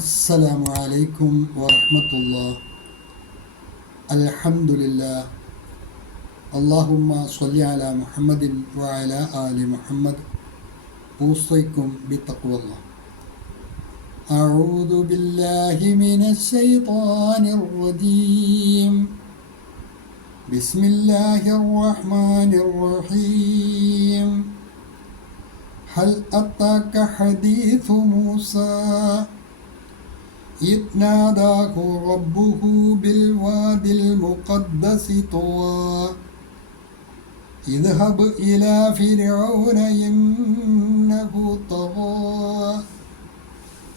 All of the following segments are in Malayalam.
السلام عليكم ورحمة الله. الحمد لله. اللهم صل على محمد وعلى آل محمد. أوصيكم بتقوى الله. أعوذ بالله من الشيطان الرجيم. بسم الله الرحمن الرحيم. هل أتاك حديث موسى إذ ناداه ربه بالواد المقدس طوى اذهب إلى فرعون إنه طغى.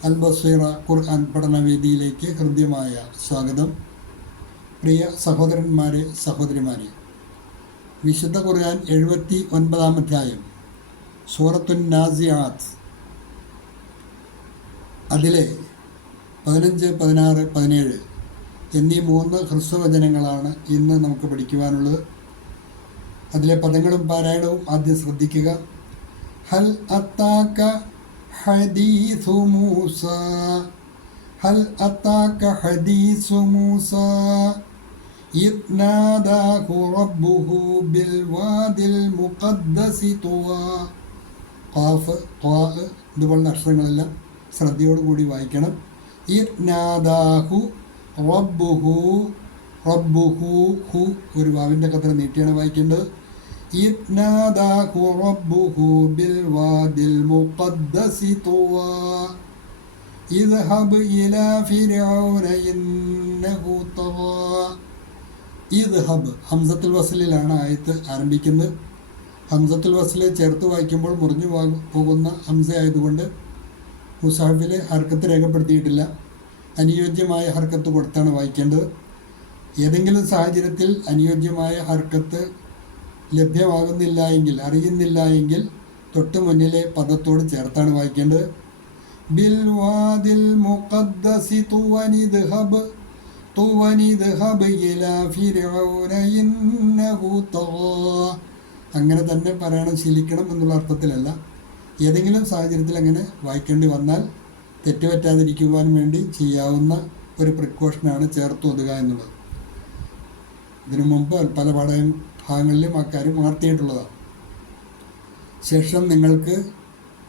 അൽബസീറ ഖുർആൻ പഠനവേദിയിലേക്ക് ഹൃദ്യമായ സ്വാഗതം. പ്രിയ സഹോദരന്മാരെ, സഹോദരിമാരെ, വിശുദ്ധ ഖുർആൻ 79-ാം അധ്യായം സൂറത്തുൻ നാസിയാത്ത്, അതിലെ 15, 16, 17 എന്നീ 3 ഹ്രസ്വവചനങ്ങളാണ് ഇന്ന് നമുക്ക് പഠിക്കുവാനുള്ളത്. അതിലെ പദങ്ങളും പാരായണവും ആദ്യം ശ്രദ്ധിക്കുക. ഹൽ അത്താക ഹദീസു മൂസ, ഹൽ അത്താക ഹദീസു മൂസ ഇദ് നാദാഹു റബ്ബുഹു ബിൽ വാദിൽ മുഖദ്ദസി തുവാ. ഖാഫ്, ത്വാ ഇതുപോലുള്ള അക്ഷരങ്ങളെല്ലാം ശ്രദ്ധയോടുകൂടി വായിക്കണം. ഇദ്നാദാഹു റബ്ബുഹു, റബ്ബുഹു ഹു ഒരു വാവിൻ്റെ കത്ര നീട്ടിയാണ് വായിക്കേണ്ടത്. ഇദ്നാദാഹു റബ്ബുഹു ബിൽ വാദിൽ മുഖദ്ദസി തുവാ ഇദ്ഹബ് ഇലാ ഫിർഔന ഇന്നഹു തഗാ. ഇദ്ഹബ് ഹംസത്തുൽ വസ്ലിലാണ് ആയത്ത് ആരംഭിക്കുന്നത്. ഹംസത്തുൽ വസ്ല് ചേർത്ത് വായിക്കുമ്പോൾ മുറിഞ്ഞു പോകുന്ന ഹംസ ആയതുകൊണ്ട് മുസാഫിൽ ഹർക്കത്ത് രേഖപ്പെടുത്തിയിട്ടില്ല. അനുയോജ്യമായ ഹർക്കത്ത് കൊടുത്താണ് വായിക്കേണ്ടത്. ഏതെങ്കിലും സാഹചര്യത്തിൽ അനുയോജ്യമായ ഹർക്കത്ത് ലഭ്യമാകുന്നില്ല എങ്കിൽ, അറിയുന്നില്ല എങ്കിൽ തൊട്ട് മുന്നിലെ പദത്തോട് ചേർത്താണ് വായിക്കേണ്ടത്. ബിൽ വാദിൽ മുഖദ്ദസി തുവനിദ്ഹബ്, തുവനിദ്ഹബ് ഇലാ ഫിർഔന ഇന്നഹു തഗാ. അങ്ങനെ തന്നെ പറയണം, ശീലിക്കണം എന്നുള്ള അർത്ഥത്തിലല്ല. ഏതെങ്കിലും സാഹചര്യത്തിൽ അങ്ങനെ വായിക്കേണ്ടി വന്നാൽ തെറ്റുപറ്റാതിരിക്കുവാൻ വേണ്ടി ചെയ്യാവുന്ന ഒരു പ്രിക്കോഷനാണ് ചേർത്ത് ഒതുക എന്നുള്ളത്. ഇതിനു മുമ്പ് പല ഭാഗങ്ങളിലും അക്കാര്യം ഉണർത്തിയിട്ടുള്ളതാണ്. ശേഷം നിങ്ങൾക്ക്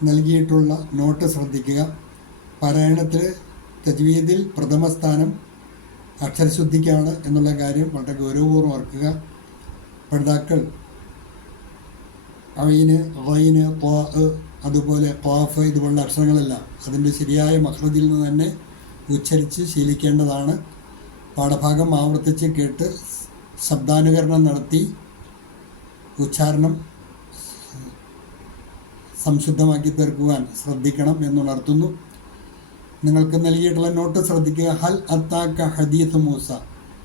നൽകിയിട്ടുള്ള നോട്ട് ശ്രദ്ധിക്കുക. പാരായണത്തിൽ തജ്വീദിൽ പ്രഥമ സ്ഥാനം അക്ഷരശുദ്ധിക്കാണ് എന്നുള്ള കാര്യം വളരെ ഗൗരവപൂർവ്വം ഓർക്കുക. പഠിതാക്കൾ ഐന്, ഗൈന്, ത്വാ, അതുപോലെ ഖാഫ് ഇതുപോലുള്ള അക്ഷരങ്ങളെല്ലാം അതിൻ്റെ ശരിയായ മഖ്റജിൽ നിന്ന് തന്നെ ഉച്ചരിച്ച് ശീലിക്കേണ്ടതാണ്. പാഠഭാഗം ആവർത്തിച്ച് കേട്ട് ശബ്ദാനുകരണം നടത്തി ഉച്ചാരണം സംശുദ്ധമാക്കി തീർക്കുവാൻ ശ്രദ്ധിക്കണം എന്നുണർത്തുന്നു. നിങ്ങൾക്ക് നൽകിയിട്ടുള്ള നോട്ട് ശ്രദ്ധിക്കുക. ഹൽ അത്താക്ക ഹദീസ് മൂസ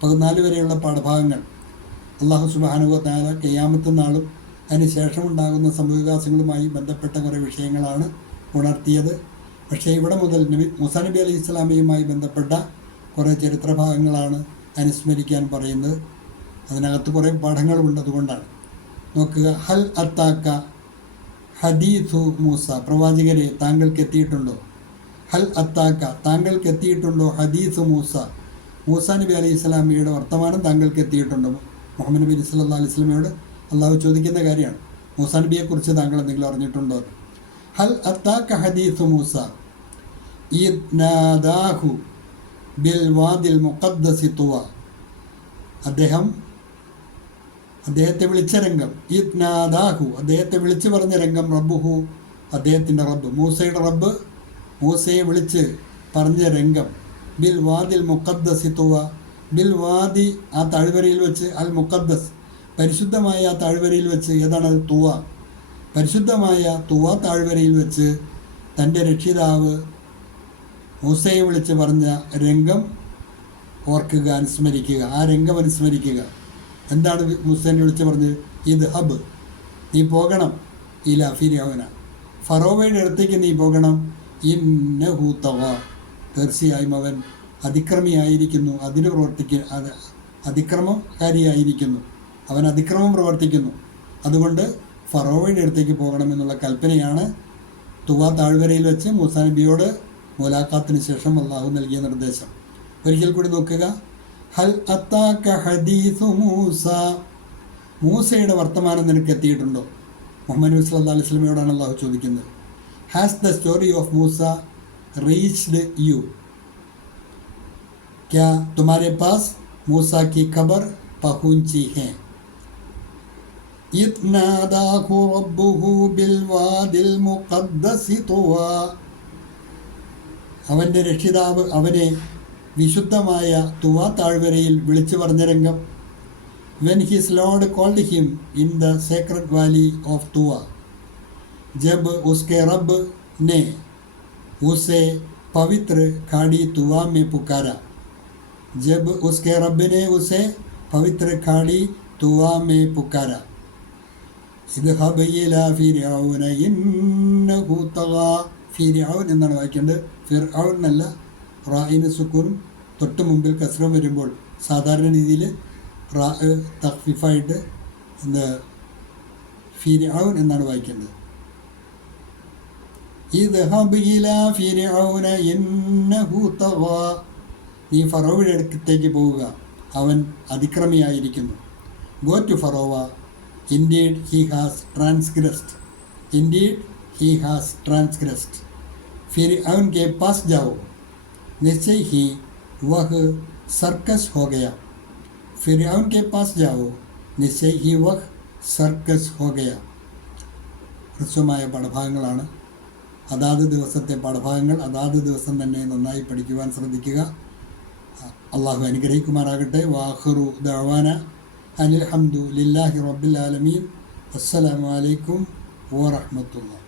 14 വരെയുള്ള പാഠഭാഗങ്ങൾ അല്ലാഹു സുബ്ഹാനഹു വ തആല ഖിയാമത്ത് നാളും അതിന് ശേഷമുണ്ടാകുന്ന സംഭവവികാസങ്ങളുമായി ബന്ധപ്പെട്ട കുറേ വിഷയങ്ങളാണ് ഉണർത്തിയത്. പക്ഷേ ഇവിടെ മുതൽ മൂസാ നബി അലൈഹി ഇസ്ലാമയുമായി ബന്ധപ്പെട്ട കുറേ ചരിത്രഭാഗങ്ങളാണ് അനുസ്മരിക്കാൻ പറയുന്നത്. അതിനകത്ത് കുറേ പാഠങ്ങളുണ്ട്, അതുകൊണ്ടാണ്. നോക്കുക. ഹൽ അത്താക്ക ഹദീസു മൂസ, പ്രവാചകരെ താങ്കൾക്ക് എത്തിയിട്ടുണ്ടോ? ഹൽ അത്താക്ക താങ്കൾക്ക് എത്തിയിട്ടുണ്ടോ? ഹദീസു മൂസ, മൂസാ നബി അലൈഹി ഇസ്ലാമയുടെ വർത്തമാനം താങ്കൾക്ക് എത്തിയിട്ടുണ്ടോ? മുഹമ്മദ് നബി സല്ലല്ലാഹു അലൈഹി വസല്ലമയോട് അള്ളാഹു ചോദിക്കുന്ന കാര്യമാണ്. മൂസാ നബിയെക്കുറിച്ച് താങ്കൾ എന്തെങ്കിലും അറിഞ്ഞിട്ടുണ്ടോ? ഹൽ അത്താക ഹദീസു മൂസ ഇദ് നാദാഹു ബിൽ വാദിൽ മുഖദ്ദസി തുവ. അദ്ദേഹത്തെ വിളിച്ച രംഗം. ഇദ് നാദാഹു അദ്ദേഹത്തെ വിളിച്ചു പറഞ്ഞ രംഗം. റബ്ബുഹു അദ്ദേഹത്തിൻ്റെ റബ്ബ്, മൂസയുടെ റബ്ബ് മൂസയെ വിളിച്ച് പറഞ്ഞ രംഗം. ബിൽ വാദിൽ മുഖദ്ദസി തുവ, ബിൽ വാദി ആ താഴ്വരയിൽ വെച്ച്, അൽ മുഖദ്ദസ് പരിശുദ്ധമായ ആ താഴ്വരയിൽ വെച്ച്. ഏതാണ് അത്? തുവ. പരിശുദ്ധമായ തുവ താഴ്വരയിൽ വെച്ച് തൻ്റെ രക്ഷിതാവ് മൂസയെ വിളിച്ച് പറഞ്ഞ രംഗം ഓർക്കുക, അനുസ്മരിക്കുക. ആ രംഗം അനുസ്മരിക്കുക. എന്താണ് മൂസേനെ വിളിച്ച് പറഞ്ഞത്? ഇത് ഹബ്, നീ പോകണം. ഇല ഫിർഔന, ഫറോവയുടെ അടുത്തേക്ക് നീ പോകണം. ഇന്നഹു തഗാ, തീർച്ചയായും അവൻ അതിക്രമിയായിരിക്കുന്നു, അതിക്രമകാരിയായിരിക്കുന്നു, അവൻ അതിക്രമം പ്രവർത്തിക്കുന്നു. അതുകൊണ്ട് ഫറോവയുടെ അടുത്തേക്ക് പോകണമെന്നുള്ള കൽപ്പനയാണ് തുവ താഴ്വരയിൽ വെച്ച് മൂസാ നബിയോട് മുലാഖാത്തിന് ശേഷം അള്ളാഹു നൽകിയ നിർദ്ദേശം. ഒരിക്കൽ കൂടി നോക്കുക. ഹൽ അത്താക ഹദീസു മൂസ, മൂസയുടെ വർത്തമാനം നിനക്ക് എത്തിയിട്ടുണ്ടോ? മുഹമ്മദ് നബി സല്ലല്ലാഹു അലൈഹി വസല്ലമയോടാണ് അള്ളാഹു ചോദിക്കുന്നത്. Has the story of Musa reached you? क्या तुम्हारे पास मूसा की खबर पहुंची है? इद नादाहु रब्बुहु बिलवादिल मुक़द्दसि तुवा, അവൻ്റെ രക്ഷിതാവ് അവനെ വിശുദ്ധമായ തുവ താഴ്വരയിൽ വിളിച്ചു പറഞ്ഞ രംഗം. when his lord called him in the sacred valley of तुवा, जब उसके रब ने उसे पवित्र खाड़ी तुवा में पुकारा, जब उसके रब ने उसे पवित्र खाड़ी तुवा में पुकारा. इذهب إلى فرعون إنه طغى, ഫിർഔൻ എന്നാണ് വായിക്കേണ്ടത്, ഫിർഔൻ എന്നല്ല. റായിന് സുക്കൂനും തൊട്ട് മുമ്പിൽ കസ്രം വരുമ്പോൾ സാധാരണ രീതിയിൽ റാ തഖ്ഫീഫായിട്ട് ഫിർഔൻ എന്നാണ് വായിക്കേണ്ടത്. ഇദ്ഹബ് ഇലാ ഫിർഔന ഇന്നഹു തഗാ, നീ ഫറോവയുടെ അടുത്തേക്ക് പോവുക, അവൻ അതിക്രമിയായിരിക്കുന്നു. ഗോ ടു ഫറോവ, indeed he has transgressed, indeed he has transgressed. फिरऔन के पास जाओ, निश्चय ही वह सर्कस हो गया. फिरऔन के पास जाओ, निश्चय ही वह സർക്കസ് ഹോ ഗയ. ഹ്രസ്വമായ പാഠഭാഗങ്ങളാണ്. അതാത് ദിവസത്തെ പാഠഭാഗങ്ങൾ അതാത് ദിവസം തന്നെ നന്നായി പഠിക്കുവാൻ ശ്രദ്ധിക്കുക. അള്ളാഹു അനുഗ്രഹിക്കുമാറാകട്ടെ. വാഖിറു ദഅവാന അൽഹംദുലില്ലാഹി റബ്ബിൽ ആലമീൻ. അസ്സലാമു അലൈക്കും വറഹ്മത്തുള്ളാഹി.